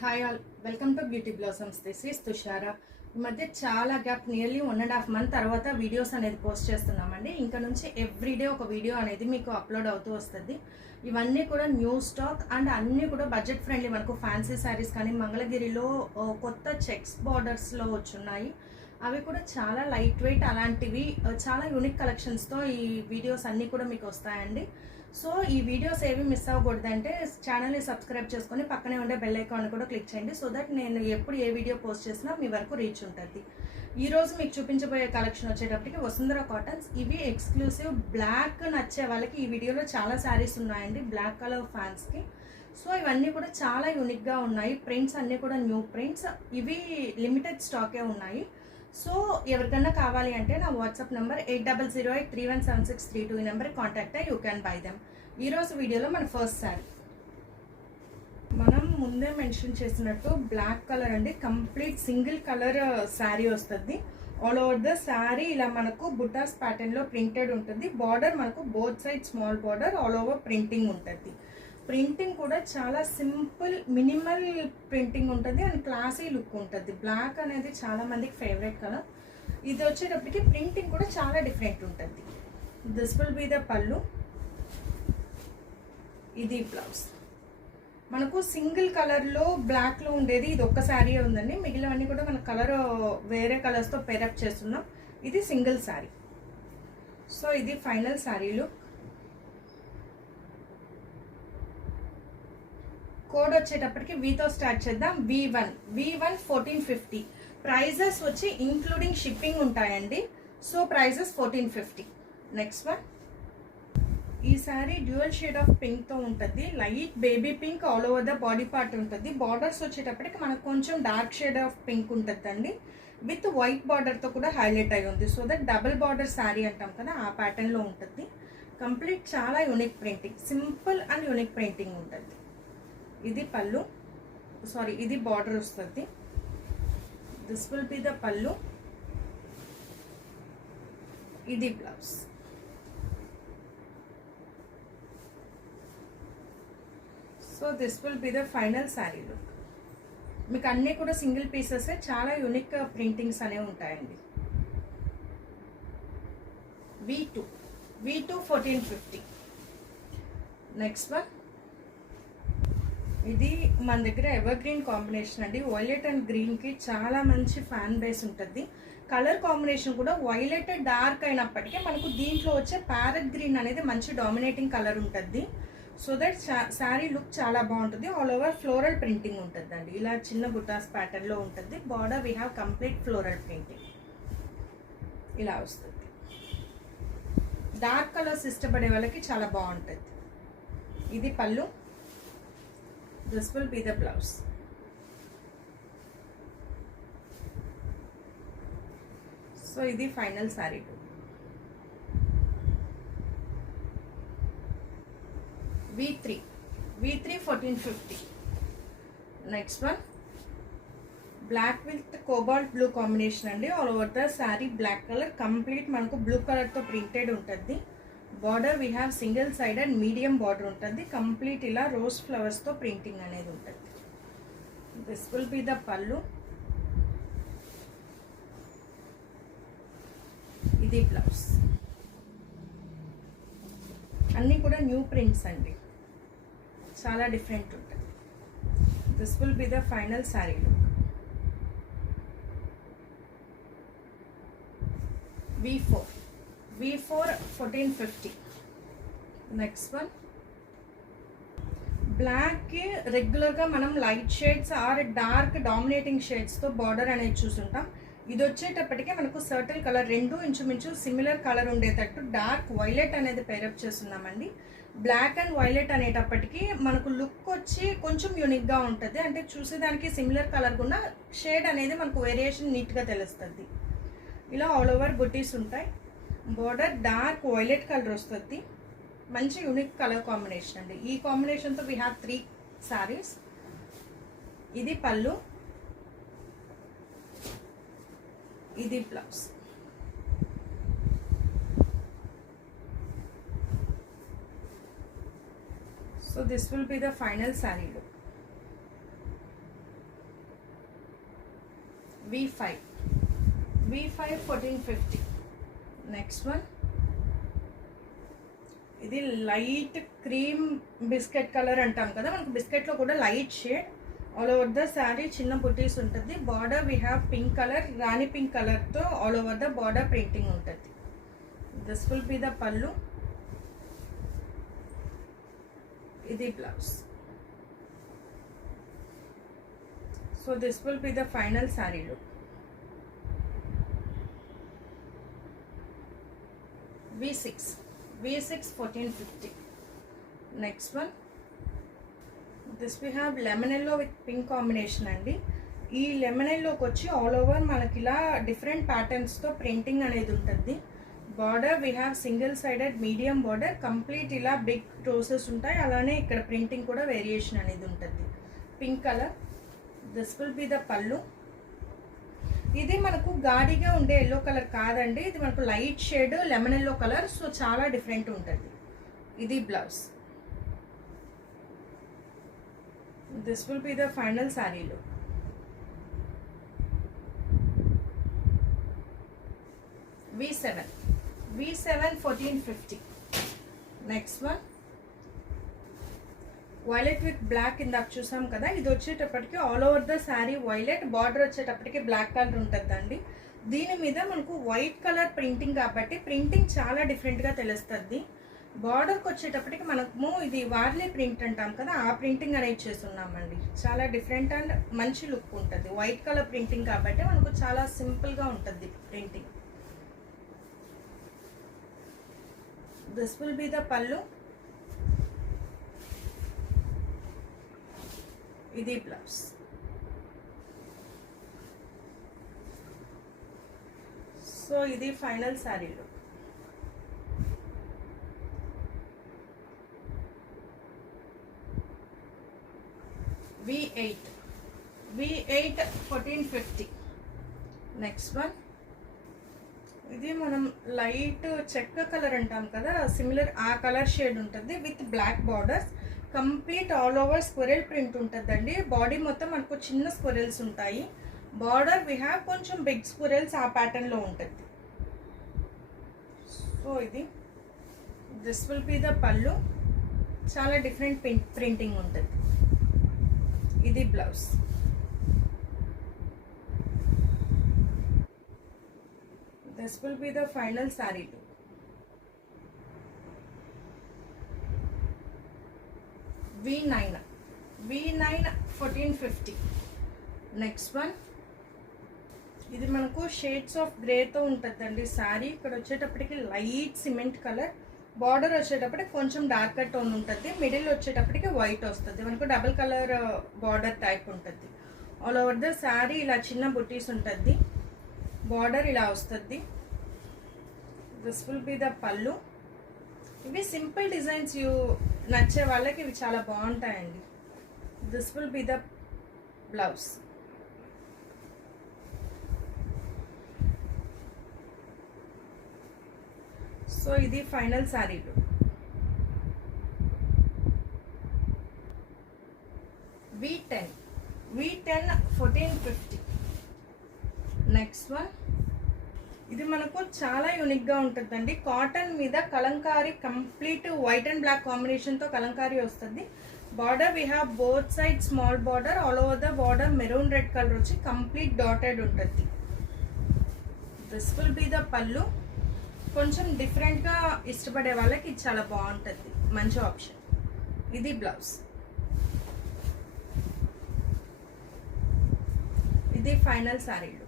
Hi all, welcome to beauty blossoms. This is Tushara. ఈ మధ్య చాలా గ్యాప్, నియర్లీ 1.5 month తర్వాత వీడియోస్ అనేది పోస్ట్ చేస్తున్నామండి. ఇంకా నుంచి ఎవ్రీడే ఒక వీడియో అనేది మీకు అప్లోడ్ అవుతూ వస్తుంది. ఇవన్నీ కూడా న్యూ స్టాక్ అండ్ అన్నీ కూడా బడ్జెట్ ఫ్రెండ్లీ. మనకు ఫ్యాన్సీ శారీస్ కానీ మంగళగిరిలో కొత్త చెక్స్ బార్డర్స్లో వచ్చున్నాయి. అవి కూడా చాలా లైట్ వెయిట్, అలాంటివి చాలా యూనిక్ కలెక్షన్స్తో ఈ వీడియోస్ అన్నీ కూడా మీకు వస్తాయండి. సో ఈ వీడియోస్ ఏవి మిస్ అవ్వకూడదంటే ఛానల్ని సబ్స్క్రైబ్ చేసుకొని పక్కనే ఉండే బెల్ ఐకాన్ కూడా క్లిక్ చేయండి. సో దట్ నేను ఎప్పుడు ఏ వీడియో పోస్ట్ చేసినా మీ వరకు రీచ్ ఉంటుంది. ఈరోజు మీకు చూపించబోయే కలెక్షన్ వచ్చేటప్పటికి వసుంధర కాటన్స్. ఇవి ఎక్స్క్లూసివ్ బ్లాక్ నచ్చే వాళ్ళకి ఈ వీడియోలో చాలా శారీస్ ఉన్నాయండి, బ్లాక్ కలర్ ఫ్యాన్స్కి. సో ఇవన్నీ కూడా చాలా యూనిక్గా ఉన్నాయి. ప్రింట్స్ అన్నీ కూడా న్యూ ప్రింట్స్. ఇవి లిమిటెడ్ స్టాకే ఉన్నాయి. సో ఎవరికన్నా కావాలి అంటే నా వాట్సాప్ నెంబర్ 8008317632 ఈ నెంబర్కి కాంటాక్ట్ అయ్యి యూ క్యాన్ బై దెమ్. ఈరోజు వీడియోలో మన ఫస్ట్ శారీ మనం ముందే మెన్షన్ చేసినట్టు బ్లాక్ కలర్ అండి. కంప్లీట్ సింగిల్ కలర్ శారీ వస్తుంది. ఆల్ ఓవర్ ద శారీ ఇలా మనకు బుటాస్ ప్యాటర్న్లో ప్రింటెడ్ ఉంటుంది. బార్డర్ మనకు both side small border, all over printing ఉంటుంది. ప్రింటింగ్ కూడా చాలా సింపుల్ మినిమల్ ప్రింటింగ్ ఉంటుంది అండ్ క్లాసీ లుక్ ఉంటుంది. బ్లాక్ అనేది చాలా మందికి ఫేవరెట్ కలర్. ఇది వచ్చేటప్పటికి ప్రింటింగ్ కూడా చాలా డిఫరెంట్ ఉంటుంది. దిస్ విల్ బి ద పళ్ళు. ఇది బ్లౌజ్. మనకు సింగిల్ కలర్లో బ్లాక్లో ఉండేది ఇది ఒక్క శారీ ఉందండి. మిగిలినవన్నీ కూడా మన కలర్ వేరే కలర్స్తో పేరప్ చేస్తున్నాం. ఇది సింగిల్ శారీ. సో ఇది ఫైనల్ శారీ లుక్. కోడ్ వచ్చేటప్పటికి వీతో స్టార్ట్ చేద్దాం. V1 1450. ప్రైజెస్ వచ్చి ఇంక్లూడింగ్ షిప్పింగ్ ఉంటాయండి. So prices 1450. Next one. ఈ శారీ డ్యూయల్ షేడ్ ఆఫ్ పింక్తో ఉంటుంది. Light baby pink all over the body part ఉంటుంది. బార్డర్స్ వచ్చేటప్పటికి మనకు కొంచెం డార్క్ షేడ్ ఆఫ్ పింక్ ఉంటుందండి, విత్ వైట్ బార్డర్తో కూడా హైలైట్ అయి ఉంది. So that double border saree అంటాం కదా, ఆ ప్యాటర్న్లో ఉంటుంది. కంప్లీట్ చాలా unique printing, simple and unique printing ఉంటుంది. ఇది పళ్ళు, సారీ ఇది బార్డర్ వస్తుంది. దిస్ విల్ బి ద పళ్ళు. ఇది blouse. So this will be the final sari look. మీకు అన్నీ కూడా సింగిల్ పీసెస్, చాలా యూనిక్ ప్రింటింగ్స్ అనేవి ఉంటాయండి. V2 1450. Next one. ఇది మన దగ్గర ఎవర్ గ్రీన్ కాంబినేషన్ అండి. వైలెట్ అండ్ గ్రీన్కి చాలా మంచి ఫ్యాన్ బేస్ ఉంటుంది. కలర్ కాంబినేషన్ కూడా వైలెట్ డార్క్ అయినప్పటికీ మనకు దీంట్లో వచ్చే ప్యారెట్ గ్రీన్ అనేది మంచి డామినేటింగ్ కలర్ ఉంటుంది. సో దట్ శారీ లుక్ చాలా బాగుంటుంది. ఆల్ ఓవర్ ఫ్లోరల్ ప్రింటింగ్ ఉంటుందండి. ఇలా చిన్న బుటాస్ ప్యాటర్న్లో ఉంటుంది. Border we have complete floral printing ఇలా వస్తుంది. డార్క్ కలర్స్ ఇష్టపడే వాళ్ళకి చాలా బాగుంటుంది. ఇది పళ్ళు. This will be the blouse. So ఇది final saree. V3 1450. Next one. Black with cobalt blue combination అండి. All over the saree black colour, complete మనకు బ్లూ కలర్తో ప్రింటెడ్ ఉంటుంది. Border we have single side and medium border ఉంటుంది. Complete ఇలా rose ఫ్లవర్స్తో printing అనేది ఉంటుంది. దిస్ విల్ బి ద పళ్ళు. ఇది బ్లౌజ్. అన్నీ కూడా న్యూ ప్రింట్స్ అండి, చాలా డిఫరెంట్ ఉంటుంది. This will be the final sari look. V4 1450. Next one. బ్లాక్కి రెగ్యులర్గా మనం light shades or dark dominating షేడ్స్తో బార్డర్ అనేది చూసుంటాం. ఇది వచ్చేటప్పటికే మనకు సర్టిల్ కలర్, రెండు ఇంచుమించు సిమిలర్ కలర్ ఉండేటట్టు డార్క్ వైలెట్ అనేది పేరప్ చేస్తున్నామండి. బ్లాక్ అండ్ వైలెట్ అనేటప్పటికీ మనకు లుక్ వచ్చి కొంచెం యూనిక్గా ఉంటుంది. అంటే చూసేదానికి సిమిలర్ కలర్ ఉన్న షేడ్ అనేది మనకు వేరియేషన్ నీట్గా తెలుస్తుంది. ఇలా ఆల్ ఓవర్ బుటీస్ ఉంటాయి. బార్డర్ డార్క్ వైలెట్ కలర్ వస్తుంది. మంచి యూనిక్ కలర్ కాంబినేషన్ అండి. ఈ కాంబినేషన్తో వీ హ్యావ్ 3 శారీస్. ఇది పళ్ళు. ఇది blouse. So this will be the final saree look. V5 1450. Next one ఇది లైట్ క్రీమ్ బిస్కెట్ కలర్ అంటాం కదా, మనకు బిస్కెట్లో కూడా light shade. All over the saree చిన్న బుటీస్ ఉంటుంది. Border we have pink colour, రాణి పింక్ కలర్తో all over the border printing ఉంటుంది. దిస్ విల్ బి ద పళ్ళు. ఇది blouse. So this will be the final sari look. V6 1450. Next one this we have lemon yellow with pink combination అండి. ఈ lemon ఎల్లోకి వచ్చి all over మనకి ఇలా different ప్యాటర్న్స్తో printing అనేది ఉంటుంది. Border we have single sided medium border, complete ఇలా big roses ఉంటాయి. అలానే ఇక్కడ ప్రింటింగ్ కూడా వేరియేషన్ అనేది ఉంటుంది. Pink colour. This will be the పళ్ళు. ఇది మనకు గాడిగా ఉండే ఎల్లో కలర్ కాదండి, ఇది మనకు light shade lemon yellow colour. So చాలా డిఫరెంట్ ఉంటుంది. ఇది blouse. This will be the final sari look. V7 1450. Next one violet with black ఇందాక చూసాం కదా, ఇది వచ్చేటప్పటికి all over the sari violet, border వచ్చేటప్పటికి బ్లాక్ కలర్ ఉంటుందండి. దీని మీద మనకు వైట్ కలర్ ప్రింటింగ్ కాబట్టి ప్రింటింగ్ చాలా డిఫరెంట్గా తెలుస్తుంది. బార్డర్కి వచ్చేటప్పటికి మనము ఇది వార్లీ ప్రింట్ అంటాం కదా, ఆ ప్రింటింగ్ అనేది చేస్తున్నామండి. చాలా డిఫరెంట్ అండ్ మంచి లుక్ ఉంటుంది. వైట్ కలర్ ప్రింటింగ్ కాబట్టి మనకు చాలా సింపుల్గా ఉంటుంది printing. This will be the పళ్ళు. ఇది బ్లౌజ్. సో ఇది final sari look. V8 1450. Next one ఇది మనం లైట్ చెక్క కలర్ అంటాం కదా, సిమిలర్ ఆ కలర్ షేడ్ ఉంటుంది with black borders. Complete all over squirrel print ఉంటుందండి. బాడీ మొత్తం మనకు చిన్న స్క్వెరల్స్ ఉంటాయి. బార్డర్ వీ హ్యావ్ కొంచెం బిగ్ స్క్వెరల్స్ ఆ ప్యాటర్న్లో ఉంటుంది. సో ఇది దిస్ విల్ బి ద పళ్ళు. చాలా డిఫరెంట్ ప్రింటింగ్ ఉంటుంది. ఇది blouse. This will be the final sari look. V9 1450. Next one ఇది మనకు షేడ్స్ ఆఫ్ గ్రేతో ఉంటుందండి శారీ. ఇక్కడ వచ్చేటప్పటికి లైట్ సిమెంట్ కలర్, బార్డర్ వచ్చేటప్పటికి కొంచెం డార్కర్ టోన్ ఉంటుంది. మిడిల్ వచ్చేటప్పటికి వైట్ వస్తుంది. మనకు డబుల్ కలర్ బార్డర్ టైప్ ఉంటుంది. ఆల్ ఓవర్ ద శారీ ఇలా చిన్న బుటీస్ ఉంటుంది. బార్డర్ ఇలా వస్తుంది. దిస్ విల్ బి ద పళ్ళు. ఇవి సింపుల్ డిజైన్స్ నచ్చే వాళ్ళకి ఇవి చాలా బాగుంటాయండి. This will be the blouse. So ఇది final sari look. V10 1450. Next one ఇది మనకు చాలా యూనిక్గా ఉంటుందండి. కాటన్ మీద Kalamkari, complete white and black కాంబినేషన్తో కలంకారీ వస్తుంది. Border we have both side small border, all over the border maroon red colour వచ్చి కంప్లీట్ డాటెడ్ ఉంటుంది. దిస్ విల్ బి ద పళ్ళు. కొంచెం డిఫరెంట్గా ఇష్టపడే వాళ్ళకి ఇది చాలా బాగుంటుంది, మంచి ఆప్షన్. ఇది బ్లౌజ్. ఇది ఫైనల్ శారీ లుక్.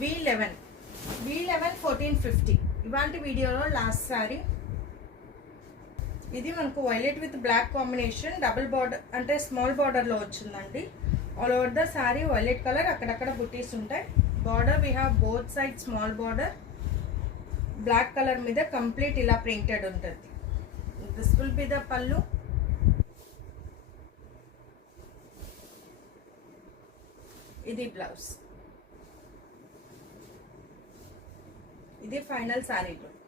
V11 1450. ఇవాంటి వీడియోలో లాస్ట్ శారీ. ఇది మనకు violet with black combination, double border అంటే స్మాల్ బార్డర్లో వచ్చిందండి. All over the sari violet colour, అక్కడక్కడ బుటీస్ ఉంటాయి. Border we have both side small border, black colour మీద కంప్లీట్ ఇలా ప్రింటెడ్ ఉంటుంది. దిస్ విల్ బి ద పళ్ళు. ఇది బ్లౌజ్. ఇది final sari look.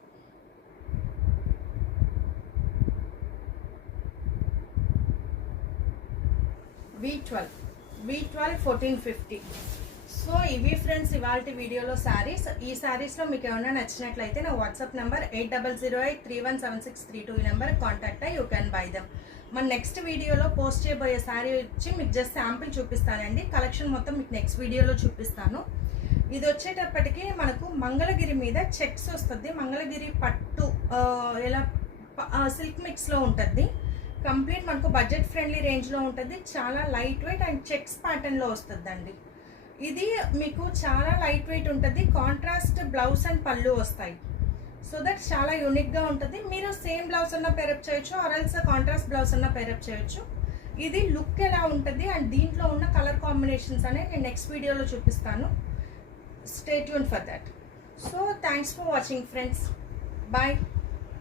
V12 1450. So ఇవి ఫ్రెండ్స్ ఇవాళ వీడియోలో శారీస్. ఈ శారీస్లో మీకు ఏమైనా నచ్చినట్లయితే నా వాట్సాప్ నెంబర్ 8008317632 ఈ నెంబర్ కాంటాక్ట్ అయ్యి యూ కెన్ బై దమ్. మన నెక్స్ట్ వీడియోలో పోస్ట్ చేయబోయే శారీ వచ్చి మీకు జస్ట్ శాంపిల్ చూపిస్తానండి. కలెక్షన్ మొత్తం మీకు నెక్స్ట్ వీడియోలో చూపిస్తాను. ఇది వచ్చేటప్పటికి మనకు మంగళగిరి మీద చెక్స్ వస్తుంది. మంగళగిరి పట్టు ఎలా సిల్క్ మిక్స్లో ఉంటుంది. కంప్లీట్ మనకు బడ్జెట్ ఫ్రెండ్లీ రేంజ్లో ఉంటుంది. చాలా లైట్ వెయిట్ అండ్ చెక్స్ ప్యాటర్న్లో వస్తుందండి. ఇది మీకు చాలా లైట్ వెయిట్ ఉంటుంది. కాంట్రాస్ట్ బ్లౌజ్ అండ్ పళ్ళు వస్తాయి. సో దట్ చాలా యూనిక్గా ఉంటుంది. మీరు సేమ్ బ్లౌజ్ అన్న పేరప్ చేయొచ్చు ఆర్ ఎల్స్ కాంట్రాస్ట్ బ్లౌజ్ అన్న పేరప్ చేయొచ్చు. ఇది లుక్ ఎలా ఉంటుంది అండ్ దీంట్లో ఉన్న కలర్ కాంబినేషన్స్ అనేవి నేను నెక్స్ట్ వీడియోలో చూపిస్తాను. Stay tune for that. So thanks for watching friends. Bye.